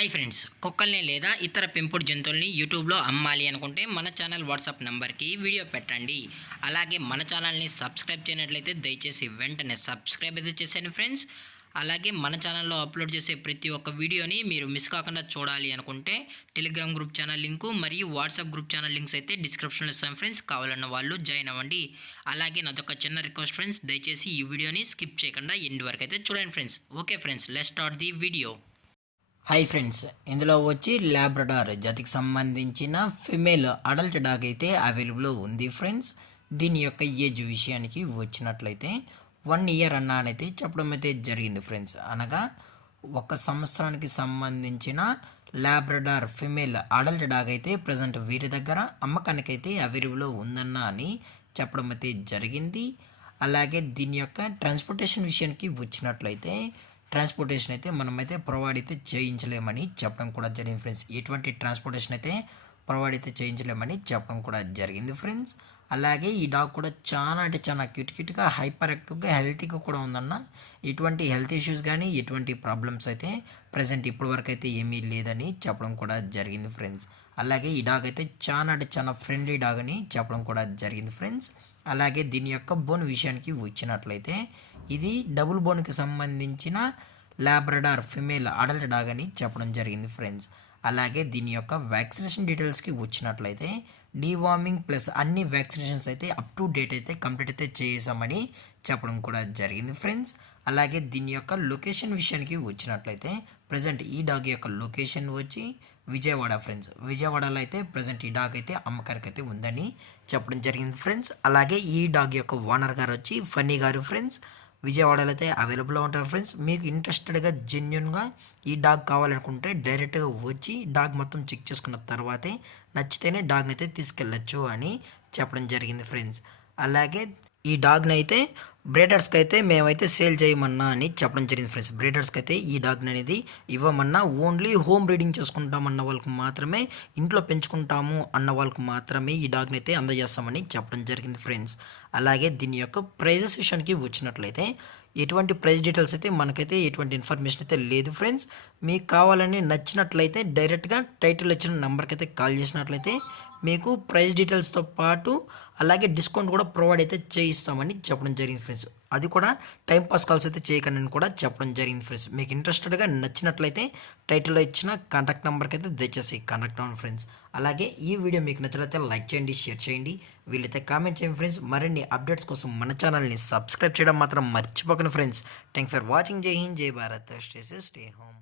Hi friends, కుక్కల్ని లేదా ఇతర పెంపుడు జంతువుల్ని యూట్యూబ్లో అమ్మాలి అనుకుంటే మన ఛానల్ వాట్సాప్ నెంబర్కి వీడియో పెట్టండి. అలాగే మన ఛానల్ని సబ్స్క్రైబ్ చేయనట్లయితే దయచేసి వెంటనే సబ్స్క్రైబ్ అయితే చేసేయండి ఫ్రెండ్స్. అలాగే మన ఛానల్లో అప్లోడ్ చేసే ప్రతి ఒక్క వీడియోని మీరు మిస్ కాకుండా చూడాలి అనుకుంటే టెలిగ్రామ్ గ్రూప్ ఛానల్ లింకు మరియు వాట్సాప్ గ్రూప్ ఛానల్ లింక్స్ అయితే డిస్క్రిప్షన్లో ఇస్తాం ఫ్రెండ్స్. కావాలన్న వాళ్ళు జాయిన్ అవ్వండి. అలాగే నాదొక చిన్న రిక్వెస్ట్ ఫ్రెండ్స్, దయచేసి ఈ వీడియోని స్కిప్ చేయకుండా ఎండ్ వరకు అయితే చూడండి friends. Okay friends, let's start the video. Hi friends, ఇందులో వచ్చి ల్యాబ్రడార్ జాతికి సంబంధించిన ఫిమేల్ అడల్ట్ డాగ్ అయితే అవైలబుల్లో ఉంది ఫ్రెండ్స్. దీని యొక్క ఏజ్ విషయానికి వచ్చినట్లయితే 1 ఇయర్ అన్న అయితే చెప్పడం అయితే జరిగింది ఫ్రెండ్స్. అనగా 1 సంవత్సరానికి సంబంధించిన ల్యాబ్రడార్ ఫిమేల్ అడల్ట్ డాగ్ అయితే ప్రజెంట్ వీరి దగ్గర అమ్మకానికైతే అవైలబుల్లో ఉందన్న అని చెప్పడం అయితే జరిగింది. అలాగే దీని యొక్క ట్రాన్స్పోర్టేషన్ విషయానికి వచ్చినట్లయితే ట్రాన్స్పోర్టేషన్ అయితే మనమైతే ప్రొవైడ్ అయితే చేయించలేమని చెప్పడం కూడా జరిగింది ఫ్రెండ్స్. ఎటువంటి ట్రాన్స్పోర్టేషన్ అయితే ప్రొవైడ్ అయితే చేయించలేమని చెప్పడం కూడా జరిగింది ఫ్రెండ్స్. అలాగే ఈ డాగ్ కూడా చాలా అంటే చాలా క్యూట్గా హైపర్ యాక్టివ్గా హెల్తీగా కూడా ఉందన్న. ఎటువంటి హెల్త్ ఇష్యూస్ కానీ ఎటువంటి ప్రాబ్లమ్స్ అయితే ప్రజెంట్ ఇప్పటి వరకు అయితే ఏమీ లేదని చెప్పడం కూడా జరిగింది ఫ్రెండ్స్. అలాగే ఈ డాగ్ అయితే చాలా అంటే చాలా ఫ్రెండ్లీ డాగ్ అని చెప్పడం కూడా జరిగింది ఫ్రెండ్స్. అలాగే దీని యొక్క బోన్ విషయానికి వచ్చినట్లయితే ఇది డబుల్ బోన్కి సంబంధించిన ల్యాబ్రడార్ ఫిమేల్ అడల్ట్ డాగ్ అని చెప్పడం జరిగింది ఫ్రెండ్స్. అలాగే దీని యొక్క వ్యాక్సినేషన్ డీటెయిల్స్కి వచ్చినట్లయితే డీవార్మింగ్ ప్లస్ అన్ని వ్యాక్సినేషన్స్ అయితే అప్ టు డేట్ అయితే కంప్లీట్ అయితే చేసామని చెప్పడం కూడా జరిగింది ఫ్రెండ్స్. అలాగే దీని యొక్క లొకేషన్ విషయానికి వచ్చినట్లయితే ప్రజెంట్ ఈ డాగ్ యొక్క లొకేషన్ వచ్చి విజయవాడ ఫ్రెండ్స్. విజయవాడలో అయితే ప్రజెంట్ ఈ డాగ్ అయితే అమ్మకానికి అయితే ఉందని చెప్పడం జరిగింది ఫ్రెండ్స్. అలాగే ఈ డాగ్ యొక్క ఓనర్ గారు వచ్చి ఫన్నీ గారు ఫ్రెండ్స్. విజయవాడలో అయితే అవైలబుల్లో ఉంటారు ఫ్రెండ్స్. మీకు ఇంట్రెస్టెడ్గా జెన్యున్గా ఈ డాగ్ కావాలనుకుంటే డైరెక్ట్గా వచ్చి డాగ్ మొత్తం చెక్ చేసుకున్న తర్వాతే నచ్చితేనే డాగ్ని అయితే తీసుకెళ్ళచ్చు అని చెప్పడం జరిగింది ఫ్రెండ్స్. అలాగే ఈ డాగ్ని అయితే బ్రీడర్స్కి అయితే మేమైతే సేల్ చేయమన్నా అని చెప్పడం జరిగింది ఫ్రెండ్స్. బ్రీడర్స్కి అయితే ఈ డాగ్ని అనేది ఇవ్వమన్నా, ఓన్లీ హోమ్ బ్రీడింగ్ చేసుకుంటామన్న వాళ్ళకి మాత్రమే, ఇంట్లో పెంచుకుంటాము అన్న వాళ్ళకి మాత్రమే ఈ డాగ్ని అయితే అందజేస్తామని చెప్పడం జరిగింది ఫ్రెండ్స్. అలాగే దీని యొక్క ప్రైజెస్ విషయానికి వచ్చినట్లయితే ఎటువంటి ప్రైస్ డీటెయిల్స్ అయితే మనకైతే ఎటువంటి ఇన్ఫర్మేషన్ అయితే లేదు ఫ్రెండ్స్. మీకు కావాలని నచ్చినట్లయితే డైరెక్ట్గా టైటిల్ వచ్చిన నెంబర్కి అయితే కాల్ చేసినట్లయితే మీకు ప్రైస్ డీటెయిల్స్తో పాటు అలాగే డిస్కౌంట్ కూడా ప్రొవైడ్ అయితే చేయిస్తామని చెప్పడం జరిగింది ఫ్రెండ్స్. అది కూడా టైంపాస్ కాల్స్ అయితే చేయకండి కూడా చెప్పడం జరిగింది ఫ్రెండ్స్. మీకు ఇంట్రెస్టెడ్గా నచ్చినట్లయితే టైటిల్లో ఇచ్చిన కాంటాక్ట్ నెంబర్కి అయితే దయచేసి కాంటాక్ట్ అవ్వండి ఫ్రెండ్స్. అలాగే ఈ వీడియో మీకు నచ్చినట్లయితే లైక్ చేయండి, షేర్ చేయండి, వీళ్ళైతే కామెంట్ చేయండి ఫ్రెండ్స్. మరిన్ని అప్డేట్స్ కోసం మన ఛానల్ని సబ్స్క్రైబ్ చేయడం మాత్రం మర్చిపోకండి ఫ్రెండ్స్. Thank for watching. జై హింద్, జై Bharat, stay safe, stay home.